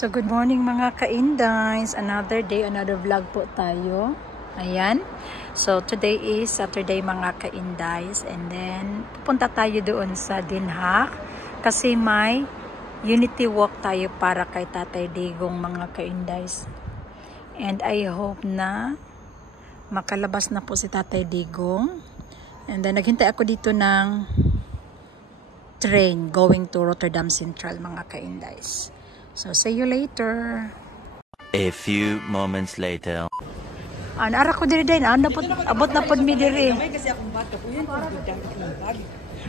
So good morning mga ka-Indies. Another day, another vlog po tayo. Ayan. So today is Saturday mga ka-Indies. And then pupunta tayo doon sa Den Haag. Kasi may unity walk tayo para kay Tatay Digong mga ka-Indies. And I hope na makalabas na po si Tatay Digong. And then naghintay ako dito ng train going to Rotterdam Central mga ka-Indies. So, see you later. A few moments later. Ara ko diri din. Abot na pod mi diri.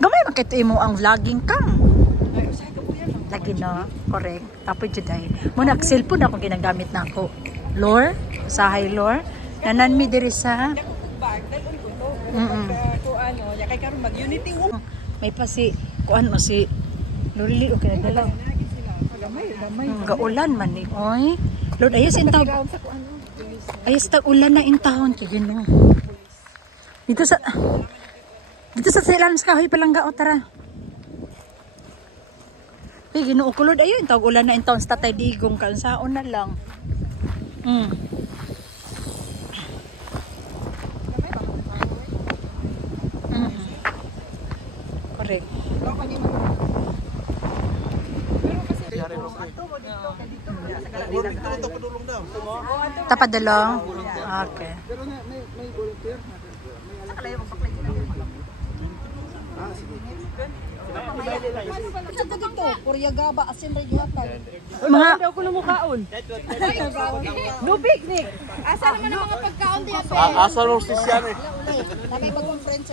Gamay makita mo ang vlogging kang. Lagi na, correct. Tapos juday. Muna cellphone ako ginagamit na ako. Lore, sahay lore. Nanan mi diri sa may pa si kuan mo si Lorili o kinadala. Gaulan man ni oy. Lord ayos intaw. Ayos tag ulan na intahon kay Ginoo. Dito sa silan sa kahoy palangga o tara. Hey Ginoo ko Lord ayo intawg ulan na intahon sa Tatay Digong kansaon na lang. Correct. Tapadulong? Okay. Mga ako na mukhaon. No picnic. Asa naman ang mga pagkaon diya? Asa mo si Sian eh.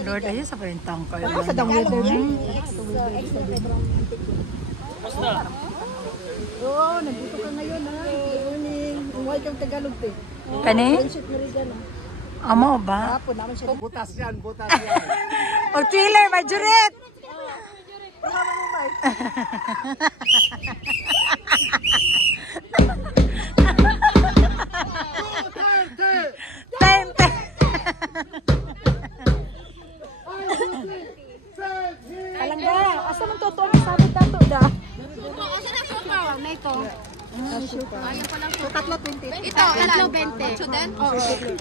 Lord, ayun sa parentang kayo. Sa weather niya? Oo, nandito ka ngayon ha. Good morning. Umuhay kang Tagalog te. Kani? Friendship Meridian ha. Amo ba? Hapon naman siya. Butas yan, butas yan. O thriller, Majoret! Tente! Palangga, asa man totoo ang sabi dato da? Asa na sopa? Na ito. Tatlo 20. Ito, tatlo 20. So then?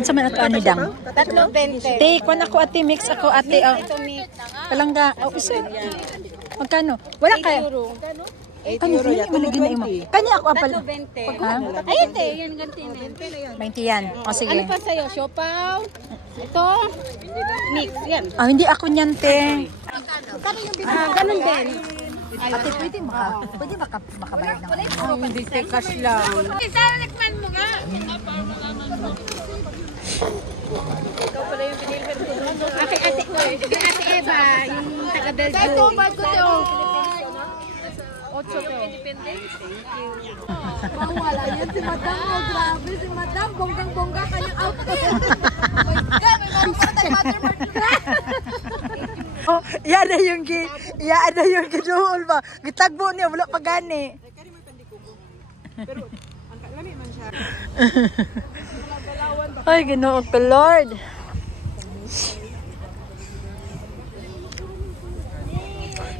Sa man ato ani dang? Tatlo 20. Take one ako ate, mix ako ate. Ito mix. Palangga, o isa. Magkano? Wala kaya? Kanya hindi malagyan na imo. Kanya ako apal. Tatlo 20. Ha? Ay, ito. Yan, ganti na. 20 yan. O sige. Ano pa sa'yo? Siopaw? Ito? Mix. Yan. Ah, hindi ako niyan, te. Ganun din. Ate, pwede makabayad ng ano? Hindi, cash lang. Isa, nagman mo nga. Ikaw pala yung pinilver ko. Ate Eva, yung taga-Belgium. Ito, ba't ko ito? 8 to. Wala yan si Madam. Oh, grabe si Madam. Bonggang-bongga kanyang outfit. Oh my God, may marunong tayo Oh, yan na yung giduol ba? Gitagbo niya, wala pa gani. Pero, ang kalami man siya. Ay, Ginoo ko, Lord.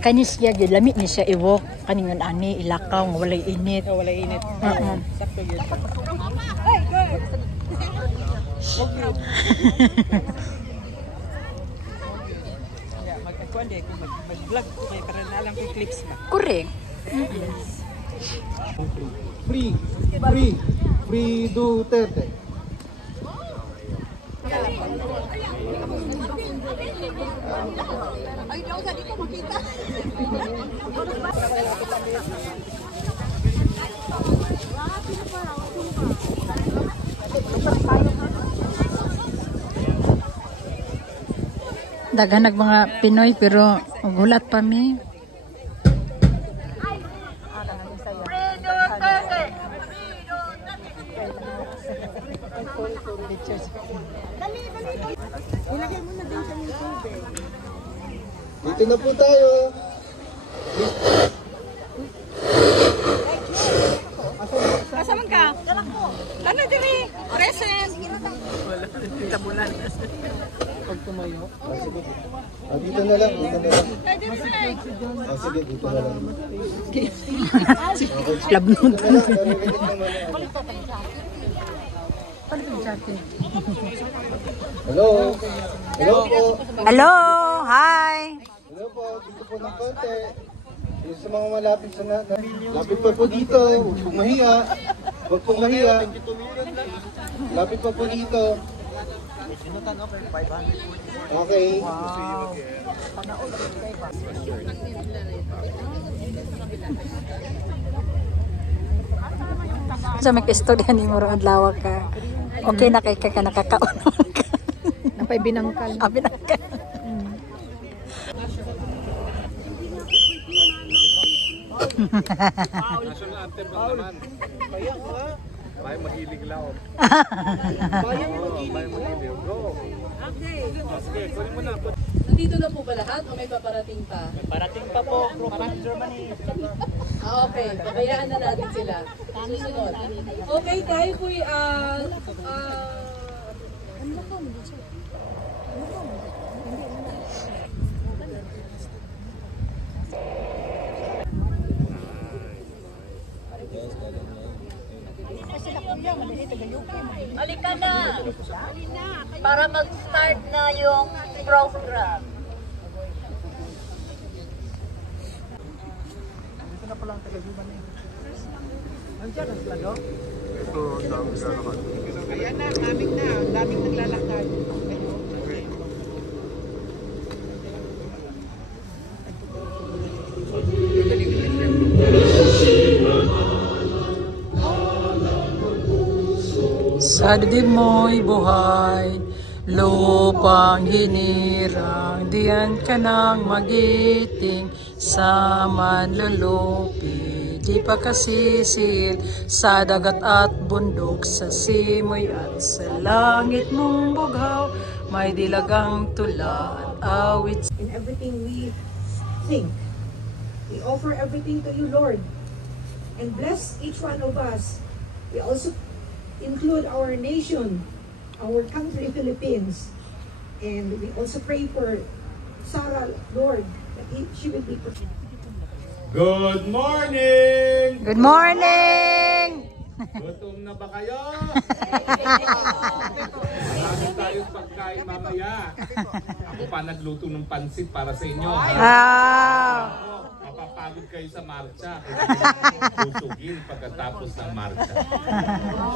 Kanis siya, lamig ni siya iwok. Kaningan ani, ilakaw, walay init. Oh, wala init. Sakto yun. Mag-vlog ko kayo para na alam ko yung clips ba. Correct. Free Duterte. Ay, daw sa dito makita. Daghan mga Pinoy pero gulat pa mi. Dito na po tayo. Asa man ka? Ano diri? Present. Pag tumayo. Sige. Dito na lang. Dito na lang. Sige, dito na lang. Labnod. Dito na lang. Narinig naman. Hello. Hello po. Hello, hi. Hello po. Dito po ng konti. Yung sa mga malapit sa lapit pa po dito. Huwag pong mahiya. Huwag pong mahiya. Lapit pa po dito. Okay. Sa may istorya ni Moro adlaw ka. Okay na kay ka nakakaunon ka. Napay binangkal. Binangkal. National anthem lang naman. Bayang mahilig lao. Bayang mahilig. Go. Okay. Sige, kunin mo na. Nandito na po ba lahat o may paparating pa? Parating pa po from Germany. Okay, pabayaan na natin sila. Susunod. Okay, tayo po'y Halika na! Para mag-start na yung program. Ayan na, daming naglalakad. Sa dibdib mo'y buhay, lupang hinirang, diyan ka nang magiting sa manlulupi. Di pa kasisil sa dagat at bundok, sa simoy at sa langit mong bughaw, may dilagang tula at awit. In everything we think, we offer everything to you, Lord, and bless each one of us. We also include our nation, our country, Philippines, and we also pray for Sarah, Lord, that she will be protected. Good morning! Good morning! Gutom na ba kayo? Marami tayong pagkain mamaya. Ako pa nagluto ng pansit para sa inyo. Mapapagod kayo sa marcha. Kusugin pagkatapos ng marcha.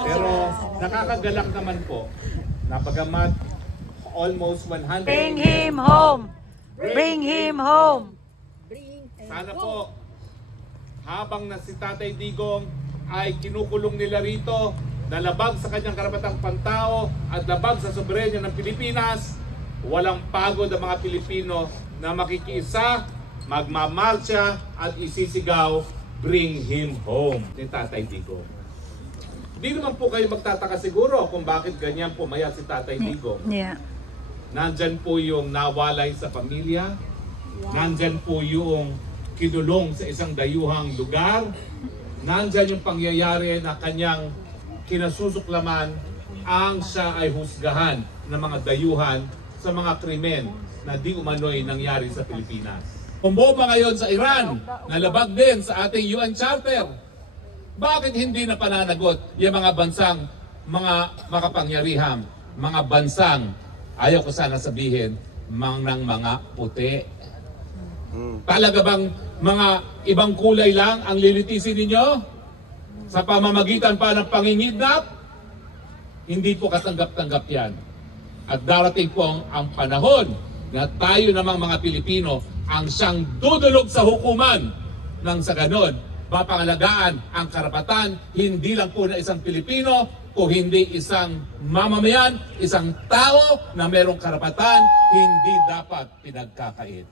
Pero nakakagalak naman po. Napagamat almost 100. Bring him home! Bring him home! Sana po, habang na si Tatay Digong ay kinukulong nila rito, nalabag sa kanyang karapatang pantao at labag sa soberenya ng Pilipinas, walang pagod ang mga Pilipino na makikiisa, magmamarcha at isisigaw, bring him home ni Tatay Digong. Hindi naman po kayo magtataka siguro kung bakit ganyan pumayat si Tatay Digong. Yeah. Nandyan po yung nawalay sa pamilya, nandyan po yung kinulong sa isang dayuhang lugar, nandyan yung pangyayari na kanyang kinasusuklaman ang siya ay husgahan ng mga dayuhan sa mga krimen na di umano'y nangyari sa Pilipinas. Pumbomba ngayon sa Iran, nalabag din sa ating UN Charter. Bakit hindi na pananagot yung mga bansang mga makapangyarihang, mga bansang, ayaw ko sana sabihin, mga puti? Talaga bang mga ibang kulay lang ang lilitisin ninyo? Sa pamamagitan pa ng pangingidnap? Hindi po katanggap-tanggap yan. At darating po ang panahon na tayo namang mga Pilipino ang siyang dudulog sa hukuman nang sa ganon, mapangalagaan ang karapatan hindi lang po na isang Pilipino, kung hindi isang mamamayan, isang tao na merong karapatan, hindi dapat pinagkakait.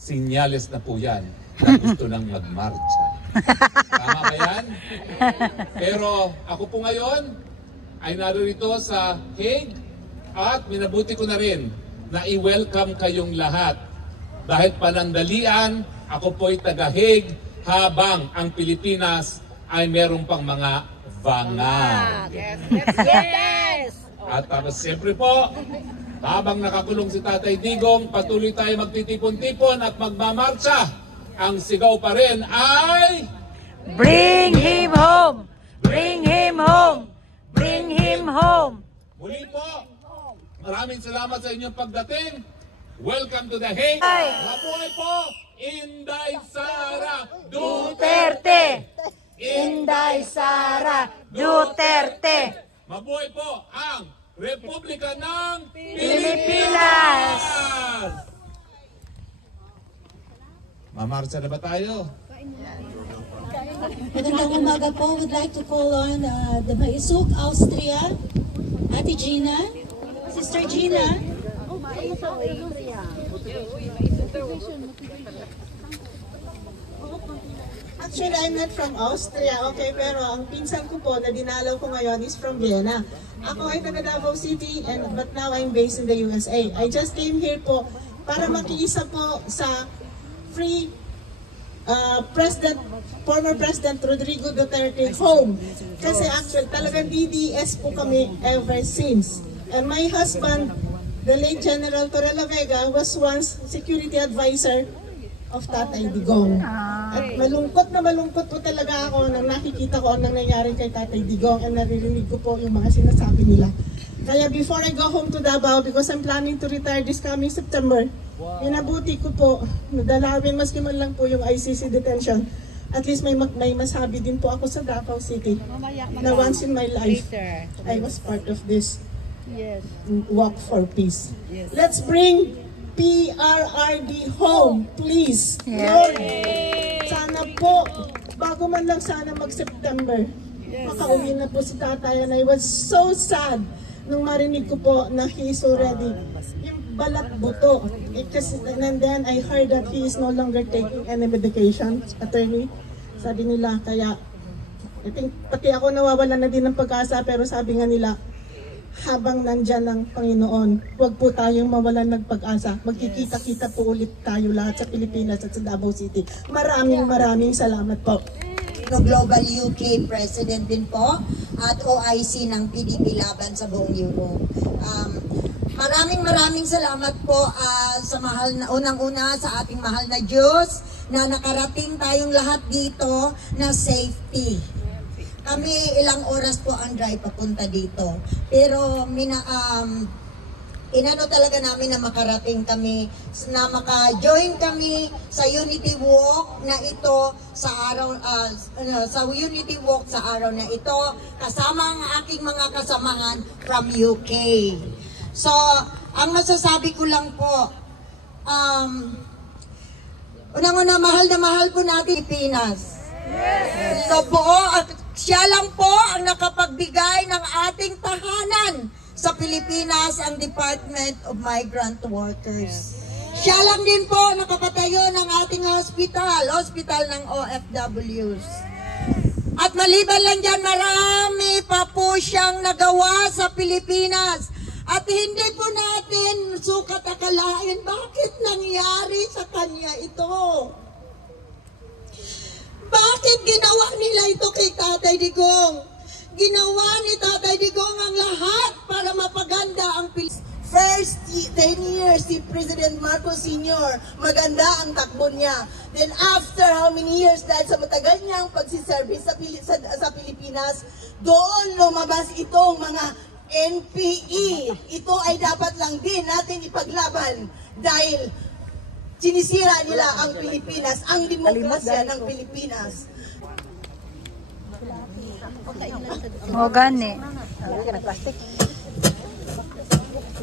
Sinyales na po yan na gusto nang magmarcha. Tama ba yan? Pero ako po ngayon ay narito sa Hague at minabuti ko na rin na i-welcome kayong lahat. Dahil panandalian, ako po'y taga Hague habang ang Pilipinas ay meron pang mga Banga. Yes! At siyempre po, habang nakakulong si Tatay Digong, patuloy tayo magtitipon-tipon at magmamarcha. Ang sigaw pa rin ay... Bring him home! Bring him home! Bring him home! Muli po, maraming salamat sa inyong pagdating. Welcome to the Hague. Mabuhay po, Inday Sara Duterte! Inday Sara Duterte! Mabuhay po ang Republika ng Pilipinas! Mamarcha na ba tayo? Magandang umaga po. Would like to call on the Maisuk, Austria, Ate Gina, Sister Gina. Actually, I'm not from Austria, okay, pero ang pinsan ko po na dinalaw ko ngayon is from Vienna. Ako ay taga Davao City, but now I'm based in the USA. I just came here po para makiisa po sa former President Rodrigo Duterte home. Kasi actually, talagang DDS po kami ever since. And my husband, the late General Torrella Vega, was once security advisor of Tatay Digong. At malungkot po talaga ako nang nakikita ko ang nangyayari kay Tatay Digong at naririnig ko po yung mga sinasabi nila. Kaya before I go home to Davao, because I'm planning to retire this coming September, minabuti ko po, nadalawin maski man lang po yung ICC detention. At least may masabi din po ako sa Davao City na once in my life, I was part of this walk for peace. Let's bring PRRD home, please. Lord, sana po, bago man lang sana mag-September, makauwi na po si tatay. And I was so sad nung marinig ko po na he is already yung balat buto. And then I heard that he is no longer taking any medication, attorney. Sabi nila, kaya I think pati ako nawawalan na din ng pag-asa, pero sabi nga nila, habang nandyan ang Panginoon, huwag po tayong mawalan ng pag-asa. Magkikita-kita po ulit tayo lahat sa Pilipinas at sa Davao City. Maraming salamat po. Global UK President din po at OIC ng PDP Laban sa buong Europe. Maraming salamat po sa mahal na unang-una sa ating mahal na Diyos na nakarating tayong lahat dito na safety. Kami ilang oras po ang drive papunta dito. Pero inano talaga namin na makarating kami, na maka-join kami sa Unity Walk na ito sa araw sa Unity Walk sa araw na ito kasama ang aking mga kasamahan from UK. So, ang masasabi ko lang po, unang-una mahal po natin Pilipinas. So siya lang po ang nakapagbigay ng ating tahanan sa Pilipinas, ang Department of Migrant Workers. Siya lang din po nakapatayo ng ating hospital ng OFWs. At maliban lang dyan, marami pa po siyang nagawa sa Pilipinas. At hindi po natin sukat akalain bakit nangyari sa kanya ito. Bakit ginawa nila ito kay Tatay Digong? Ginawa ni Tatay Digong ang lahat para mapaganda ang Pilipinas. First 10 years si President Marcos Sr., maganda ang takbo niya. Then after how many years, dahil sa matagal niyang pagsiservice sa Pilipinas, doon lumabas itong mga NPE. Ito ay dapat lang din natin ipaglaban dahil sinisira nila ang Pilipinas, ang demokrasya ng Pilipinas. O gani.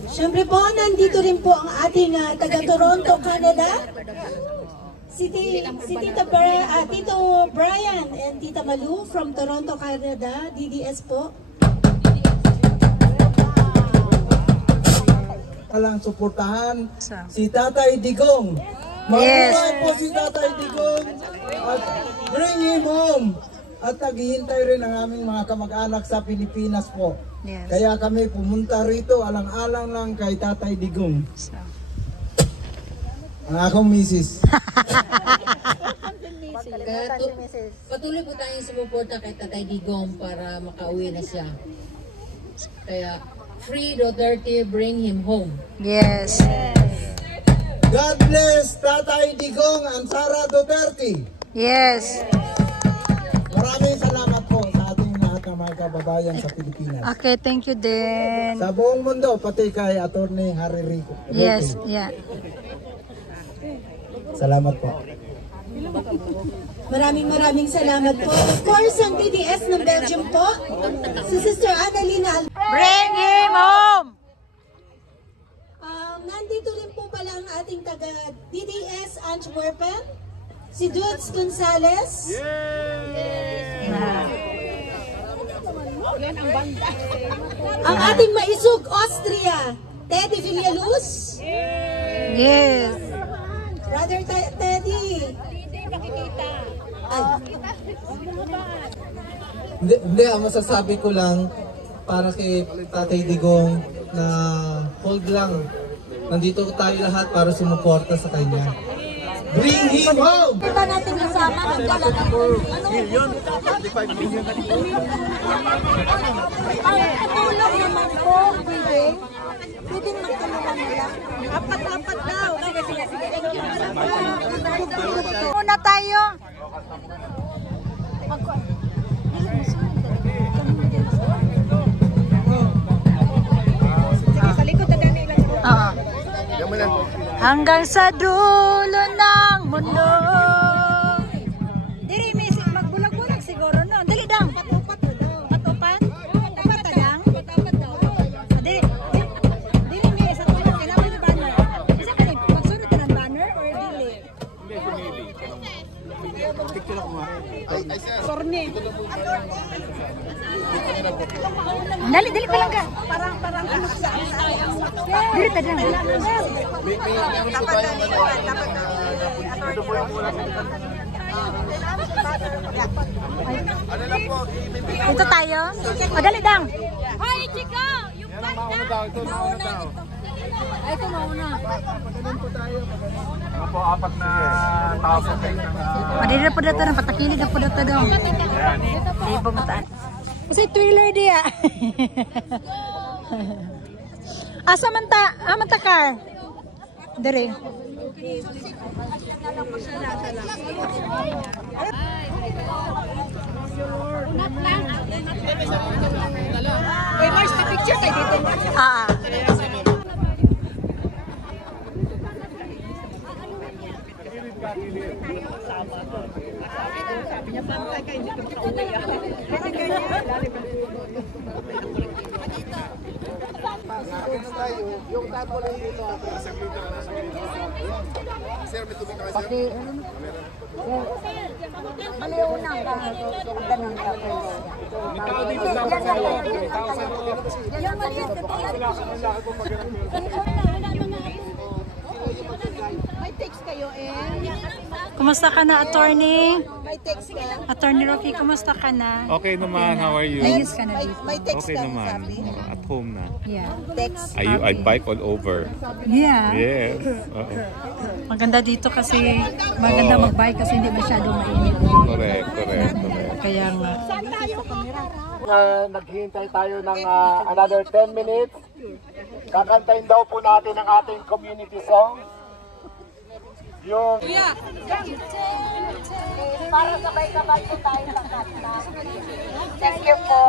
Siyempre po, nandito rin po ang ating taga Toronto, Canada. Si Tito Brian and Tita Malu from Toronto, Canada, DDS po. Lang suportahan si Tatay Digong. Mabuhay po si Tatay Digong at bring him home. At naghihintay rin ang aming mga kamag-anak sa Pilipinas po. Kaya kami pumunta rito alang-alang lang kay Tatay Digong. Ang akong misis. Kaya patuloy po tayong sumuporta kay Tatay Digong para makauwi na siya. Kaya, free Duterte, bring him home. Yes. God bless Tatay Digong and Sara Duterte. Yes. Maraming salamat po sa ating lahat ng mga kababayan sa Pilipinas. Okay, thank you din. Sa buong mundo, pati kay Attorney Harry Rico. Yes, yeah. Salamat po. Maraming salamat po. Of course, ang DDS ng Belgium po, si Sister Annalena. Bring him home! Nandito rin po pala ang ating taga DDS Antwerpen, si Dudes Gonzales. Ang ating maisug Austria, Teddy Villaluz. Yes. Brother Teddy. Hindi, ang masasabi ko lang para kay Tatay Digong na hold lang. Nandito tayo lahat para sumuporta sa kanya. Bring him home! Diba natin kasama ang dala ng Million? 35 million. Ang katulong naman po, pwedeng magtulungan nila. Apat-apat daw. Muna tayo. Hanggang sa dulo ng mundo. Diri may magbulag-bulag siguro no. Dali dang. Patupan. Patadang. Diri. Diri may sa tulo kailangan ng banner. Isa ka ni magsunod ka ng banner or dili? Picture ako nga. Sorne. Dali pa lang ka. Parang ano sa dili tadang. Ito tayo. O dali dang. Hoy, Chico! Yung banda! Mauna. Ay, ito mauna. Ano po, 4 na tao po kayo ng... Madali na po dito ng patakilid na po dito daw. Ay, bumataan. Kasi thriller dia. Asa manta car. Dere. Wait, Mars, pa-picture tayo dito. Sabi niya, pantay kayo dito. Yung tapo lang dito. Sir, may tubig ka kasi. Maliuna ka. Ganun ka. Ikaw dito lang sa Yung maliit May text kayo Kumusta ka na, attorney? May text ka? Attorney Rocky, kumusta ka na? Okay naman, how are you? Ayos ka na dito. May text Okay ka, naman, sabi? at home na. Yeah. Text. I bike all over. Yeah. Yes. Maganda dito kasi maganda mag-bike kasi hindi masyado mainit. Correct. Kaya nga. Naghihintay tayo ng another 10 minutes. Kakantayin daw po natin ang ating community song. Yung... Para sabay-sabay po tayo sa kanta. Thank you po.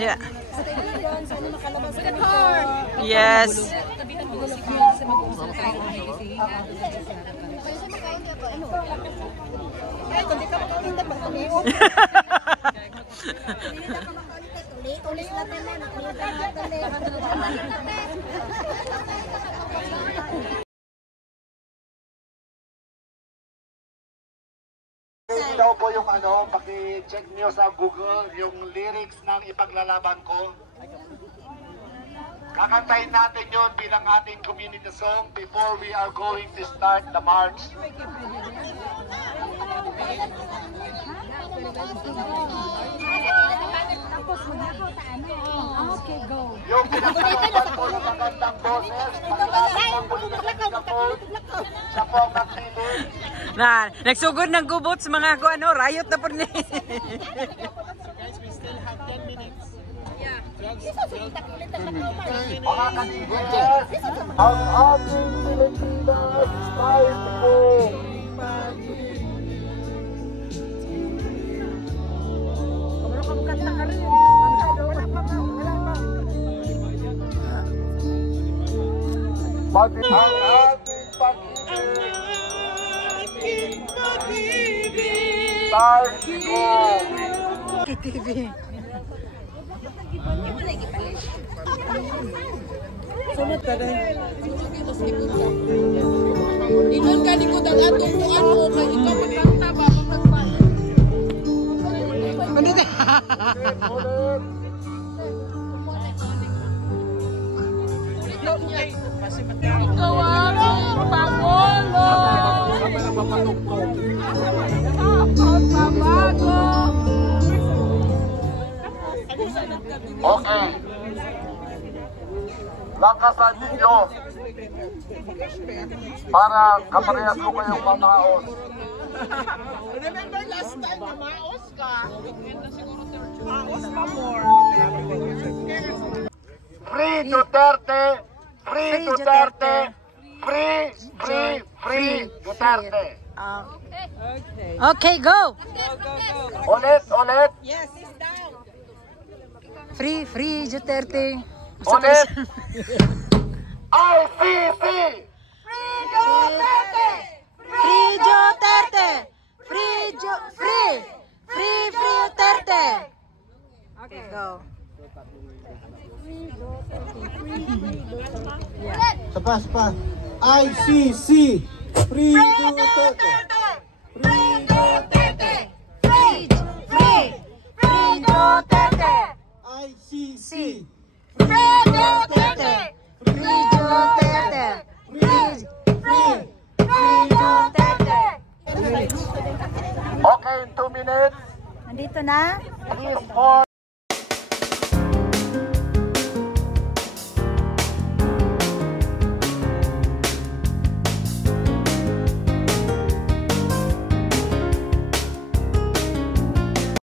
Yeah. Yes. daw po yung paki-check niyo sa Google yung lyrics ng Ipaglalaban Ko. Kakantayin natin yun bilang ating community song before we are going to start the march. Okay, go. Yung pinagkakaroon po ng magandang boses, magandang Na, nagsugod ng gubot sa mga ano, riot na po ni. We still have 10 minutes. Yeah. Mga kaibigan, ang ating Pilipinas ay buong. Pati ang ating pag-ibig tayo digong. TV. Sunod ka rin. Ingon ka likod ang atong kuan mo kay ikaw magkanta ba kung nagpan. Ikaw ang Pangulo. Okay. Lakasan ninyo para kaparehas ko kayong mamaos. Remember last time na maos ka? Maos pa more. Free Duterte! Free Duterte! Free Duterte! Okay, go! Ulit! Yes, sit down. Free Duterte. Ulit! ICC! Free Duterte! Free Duterte! Free Duterte! Okay, go. Sapa. ICC! Free Duterte! Free Duterte! Free Duterte! ICC! Free Duterte! Free Duterte! Free Duterte! Okay, in 2 minutes. Nandito na? Please, for